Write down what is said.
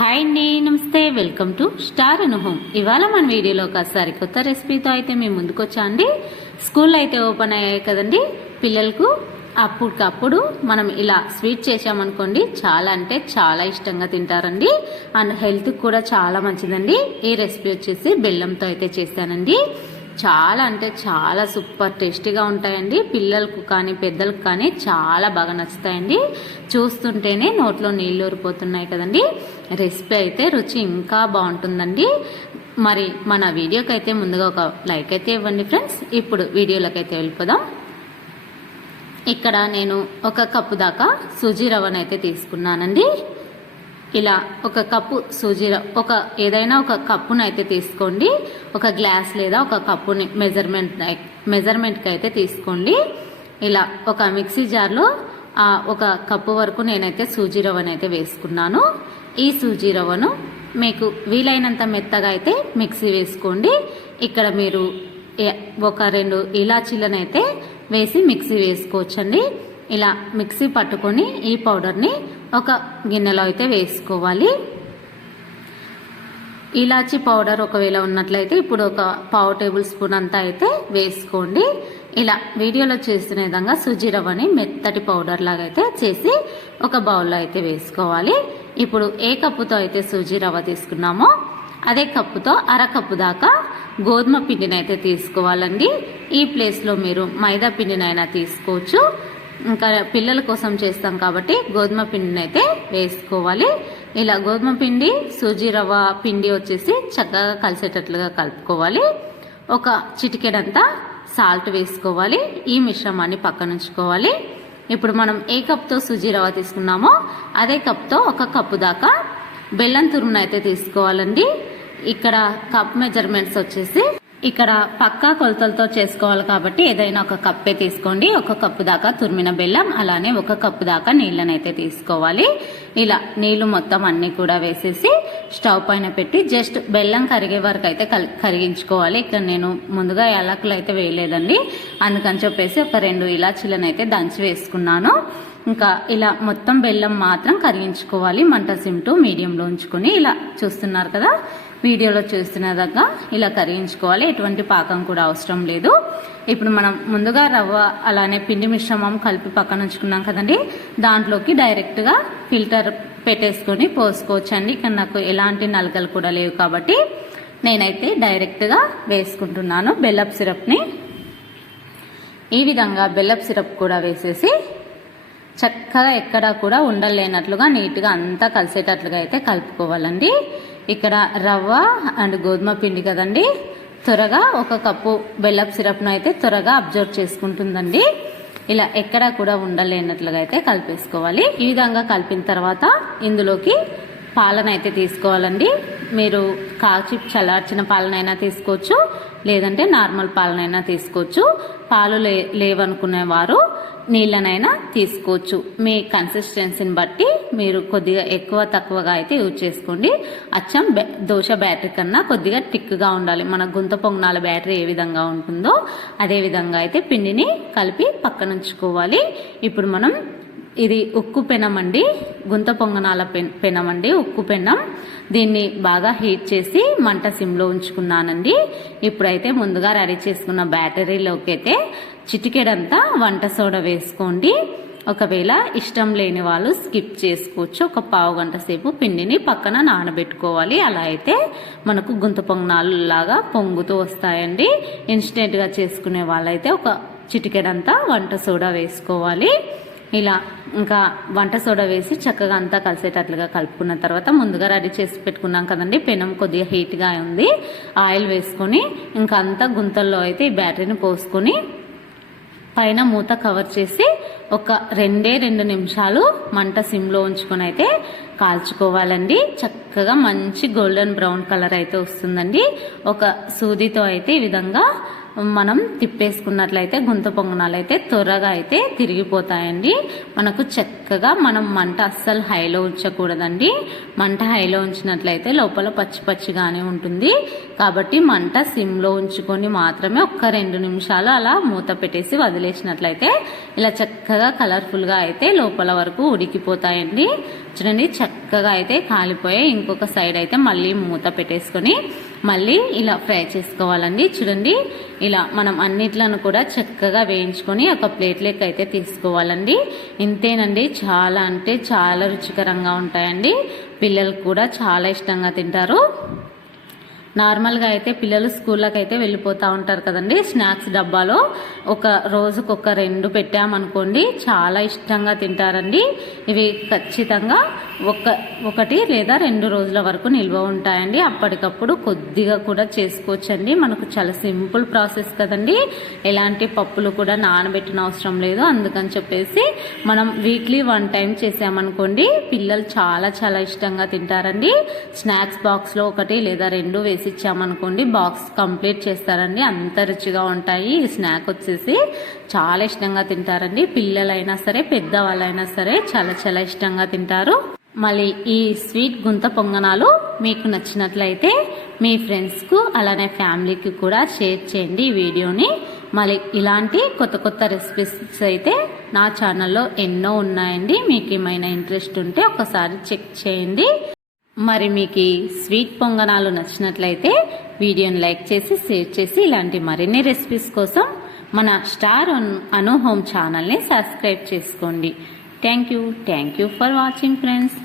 Hi అండి నమస్తే. Welcome to star అనుభవం ఇవాళ మన వీడియోలో ఒకసారి కొత్త రెసిపీతో అయితే మేము ముందుకు వచ్చా అండి? స్కూల్ అయితే ఓపెన్ అయ్యాయి కదండి? పిల్లలకు అప్పటికప్పుడు మనం ఇలా స్వీట్ చేసామనుకోండి చాలా అంటే చాలా ఇష్టంగా తింటారండి. అండ్ హెల్త్కి కూడా చాలా మంచిదండి. ఈ రెసిపీ వచ్చేసి బెల్లంతో అయితే చేస్తానండి. చాలా అంటే చాలా సూపర్ టేస్టీగా ఉంటాయండి. పిల్లలకు కానీ పెద్దలకు కానీ చాలా బాగా నచ్చుతాయండి. చూస్తుంటేనే నోట్లో నీళ్ళు ఊరిపోతున్నాయి కదండి. రెసిపీ అయితే రుచి ఇంకా బాగుంటుందండి. మరి మన వీడియోకి అయితే ముందుగా ఒక లైక్ అయితే ఇవ్వండి ఫ్రెండ్స్. ఇప్పుడు వీడియోలోకి అయితే వెళ్ళిపోదాం. ఇక్కడ నేను ఒక కప్పు దాకా సుజీ రవ్వనైతే అయితే తీసుకున్నానండి. ఇలా ఒక కప్పు సూజీ ఒక ఏదైనా ఒక కప్పును అయితే తీసుకోండి. ఒక గ్లాస్ లేదా ఒక కప్పుని మెజర్మెంట్ మెజర్మెంట్కి అయితే తీసుకోండి. ఇలా ఒక మిక్సీ జార్లో ఒక కప్పు వరకు నేనైతే సూజీ రవ్వను అయితే వేసుకున్నాను. ఈ సూజీ రవ్వను మీకు వీలైనంత మెత్తగా అయితే మిక్సీ వేసుకోండి. ఇక్కడ మీరు ఒక రెండు ఇలాచీలను అయితే వేసి మిక్సీ వేసుకోవచ్చండి. ఇలా మిక్సీ పట్టుకొని ఈ పౌడర్ని ఒక గిన్నెలో అయితే వేసుకోవాలి. ఇలాచి పౌడర్ ఒకవేళ ఉన్నట్లయితే ఇప్పుడు ఒక పావు టేబుల్ స్పూన్ అంతా అయితే వేసుకోండి. ఇలా వీడియోలో చేసిన విధంగా సుజీ రవ్వని మెత్తటి పౌడర్ లాగా అయితే చేసి ఒక బౌల్లో అయితే వేసుకోవాలి. ఇప్పుడు ఏ కప్పుతో అయితే సూజీ రవ్వ తీసుకున్నామో అదే కప్పుతో అర కప్పు దాకా గోధుమ పిండిని అయితే తీసుకోవాలండి. ఈ ప్లేస్లో మీరు మైదా పిండినైనా తీసుకోవచ్చు. ఇంకా పిల్లల కోసం చేస్తాం కాబట్టి గోధుమ పిండిని అయితే వేసుకోవాలి. ఇలా గోధుమ పిండి సూజీ రవ్వ పిండి వచ్చేసి చక్కగా కలిసేటట్లుగా కలుపుకోవాలి. ఒక చిటికెడంతా సాల్ట్ వేసుకోవాలి. ఈ మిశ్రమాన్ని పక్కనుంచుకోవాలి ఇప్పుడు మనం ఏ కప్తో సూజీ రవ్వ తీసుకున్నామో అదే కప్తో ఒక కప్పు దాకా బెల్లం తురుమునైతే తీసుకోవాలండి. ఇక్కడ కప్ మెజర్మెంట్స్ వచ్చేసి ఇక్కడ పక్కా కొలతలతో చేసుకోవాలి కాబట్టి ఏదైనా ఒక కప్పే తీసుకోండి. ఒక కప్పు దాకా తురిమిన బెల్లం అలానే ఒక కప్పు దాకా నీళ్ళనైతే తీసుకోవాలి. ఇలా నీళ్ళు మొత్తం అన్ని కూడా వేసేసి స్టవ్ పైన పెట్టి జస్ట్ బెల్లం కరిగే వరకు అయితే కరిగించుకోవాలి. ఇక్కడ నేను ముందుగా యాలకులు అయితే వేయలేదండి. అందుకని చెప్పేసి ఒక రెండు ఇలాచీలను అయితే దంచి వేసుకున్నాను. ఇంకా ఇలా మొత్తం బెల్లం మాత్రం కరిగించుకోవాలి. మంట సిమ్ టు మీడియంలో ఉంచుకొని. ఇలా చూస్తున్నారు కదా? వీడియోలో చూస్తున్నదాకా ఇలా కరిగించుకోవాలి. ఎటువంటి పాకం కూడా అవసరం లేదు. ఇప్పుడు మనం ముందుగా రవ్వ అలానే పిండి మిశ్రమం కలిపి పక్కన ఉంచుకున్నాం కదండి. దాంట్లోకి డైరెక్ట్గా ఫిల్టర్ పెట్టేసుకొని పోసుకోవచ్చండి. ఇక్కడ నాకు ఎలాంటి నలకలు కూడా లేవు కాబట్టి నేనైతే డైరెక్ట్గా వేసుకుంటున్నాను బెల్లప్ సిరప్ని. ఈ విధంగా బెల్లప్ సిరప్ కూడా వేసేసి చక్కగా ఎక్కడా కూడా ఉండలేనట్లుగా నీట్గా అంతా కలిసేటట్లుగా అయితే కలుపుకోవాలండి. ఇక్కడ రవ్వ అండ్ గోధుమ పిండి కదండి. త్వరగా ఒక కప్పు బెల్లప్ సిరప్ను అయితే త్వరగా అబ్జర్వ్ చేసుకుంటుందండి. ఇలా ఎక్కడా కూడా ఉండలేనట్లుగా అయితే కలిపేసుకోవాలి. ఈ విధంగా కలిపిన తర్వాత ఇందులోకి పాలనైతే తీసుకోవాలండి. మీరు కాచి చల్లార్చిన పాలనైనా తీసుకోవచ్చు లేదంటే నార్మల్ పాలనైనా తీసుకోవచ్చు. పాలు లే లేవనుకునేవారు నీళ్ళనైనా తీసుకోవచ్చు. మీ కన్సిస్టెన్సీని బట్టి మీరు కొద్దిగా ఎక్కువ తక్కువగా అయితే యూజ్ చేసుకోండి. అచ్చం బ్యా- దోశ బ్యాటరీ కన్నా కొద్దిగా టిక్గా ఉండాలి. మన గుంత పొంగనాల బ్యాటరీ ఏ విధంగా ఉంటుందో అదే విధంగా అయితే పిండిని కలిపి పక్కన ఉంచుకోవాలి ఇప్పుడు మనం ఇది ఉక్కు పెనం అండి గుంత పొంగనాల పెన్ పెనం అండి ఉక్కు పెనం. దీన్ని బాగా హీట్ చేసి మంట సిమ్లో ఉంచుకున్నానండి. ఇప్పుడైతే ముందుగా రెడీ చేసుకున్న బ్యాటరీలోకి అయితే చిటికెడంతా వంట సోడా వేసుకోండి. ఒకవేళ ఇష్టం లేని వాళ్ళు స్కిప్ చేసుకోవచ్చు. ఒక పావు గంట సేపు పిండిని పక్కన నానబెట్టుకోవాలి. అలా అయితే మనకు గుంత పొంగనాలు లాగా పొంగుతూ వస్తాయండి. ఇన్స్టెంట్గా చేసుకునే వాళ్ళైతే ఒక చిటికెడంతా వంట సోడా వేసుకోవాలి. ఇలా ఇంకా వంట సోడా వేసి చక్కగా అంతా కలిసేటట్లుగా కలుపుకున్న తర్వాత ముందుగా రెడీ చేసి పెట్టుకున్నాం కదండి. పెనం కొద్దిగా హీట్గా ఉంది. ఆయిల్ వేసుకొని ఇంకా అంతా గుంతల్లో అయితే ఈ బ్యాటరీని పోసుకొని పైన మూత కవర్ చేసి ఒక రెండే రెండు నిమిషాలు మంట సిమ్లో ఉంచుకొని అయితే కాల్చుకోవాలండి. చక్క చక్కగా మంచి గోల్డెన్ బ్రౌన్ కలర్ అయితే వస్తుందండి. ఒక సూదితో అయితే ఈ విధంగా మనం తిప్పేసుకున్నట్లయితే గుంత పొంగనాలు అయితే త్వరగా అయితే తిరిగిపోతాయండి. మనకు చక్కగా మనం మంట అస్సలు హైలో ఉంచకూడదండి. మంట హైలో ఉంచినట్లయితే లోపల పచ్చి పచ్చిగానే ఉంటుంది. కాబట్టి మంట సిమ్లో ఉంచుకొని మాత్రమే ఒక్క రెండు నిమిషాలు అలా మూత పెట్టేసి వదిలేసినట్లయితే ఇలా చక్కగా కలర్ఫుల్గా అయితే లోపల వరకు ఉడికిపోతాయండి. చూడండి చక్కగా అయితే కాలిపోయాయి. ఇంకొక సైడ్ అయితే మళ్ళీ మూత పెట్టేసుకొని మళ్ళీ ఇలా ఫ్రై చేసుకోవాలండి. చూడండి ఇలా మనం అన్నిట్లను కూడా చక్కగా వేయించుకొని ఒక ప్లేట్లోకి అయితే తీసుకోవాలండి. ఇంతేనండి చాలా అంటే చాలా రుచికరంగా ఉంటాయండి. పిల్లలు కూడా చాలా ఇష్టంగా తింటారు. నార్మల్గా అయితే పిల్లలు స్కూళ్ళకి అయితే వెళ్ళిపోతూ ఉంటారు కదండి. స్నాక్స్ డబ్బాలో ఒక రోజుకు ఒక రెండు పెట్టామనుకోండి చాలా ఇష్టంగా తింటారండి. ఇవి ఖచ్చితంగా ఒక ఒకటి లేదా రెండు రోజుల వరకు నిల్వ ఉంటాయండి. అప్పటికప్పుడు కొద్దిగా కూడా చేసుకోవచ్చండి. మనకు చాలా సింపుల్ ప్రాసెస్ కదండి. ఎలాంటి పప్పులు కూడా నానబెట్టిన అవసరం లేదు. అందుకని చెప్పేసి మనం వీక్లీ వన్ టైం చేసామనుకోండి పిల్లలు చాలా చాలా ఇష్టంగా తింటారండి. స్నాక్స్ బాక్స్లో ఒకటి లేదా రెండు వేసి ఇచ్చామనుకోండి బాక్స్ కంప్లీట్ చేస్తారండి. అంత రుచిగా ఉంటాయి. ఈ స్నాక్ వచ్చేసి చాలా ఇష్టంగా తింటారండి. పిల్లలైనా సరే పెద్దవాళ్ళైనా సరే చాలా చాలా ఇష్టంగా తింటారు. మళ్ళీ ఈ స్వీట్ గుంత పొంగనాలు మీకు నచ్చినట్లయితే మీ ఫ్రెండ్స్కు అలానే ఫ్యామిలీకి కూడా షేర్ చేయండి ఈ వీడియోని. మళ్ళీ ఇలాంటి కొత్త కొత్త రెసిపీస్ అయితే నా ఛానల్లో ఎన్నో ఉన్నాయండి. మీకు ఏమైనా ఇంట్రెస్ట్ ఉంటే ఒకసారి చెక్ చేయండి. మరి మీకు ఈ స్వీట్ పొంగనాలు నచ్చినట్లయితే వీడియోని లైక్ చేసి షేర్ చేసి ఇలాంటి మరిన్ని రెసిపీస్ కోసం మన స్టార్ అను హోమ్ ఛానల్ని సబ్స్క్రైబ్ చేసుకోండి. Thank you. Thank you for watching friends.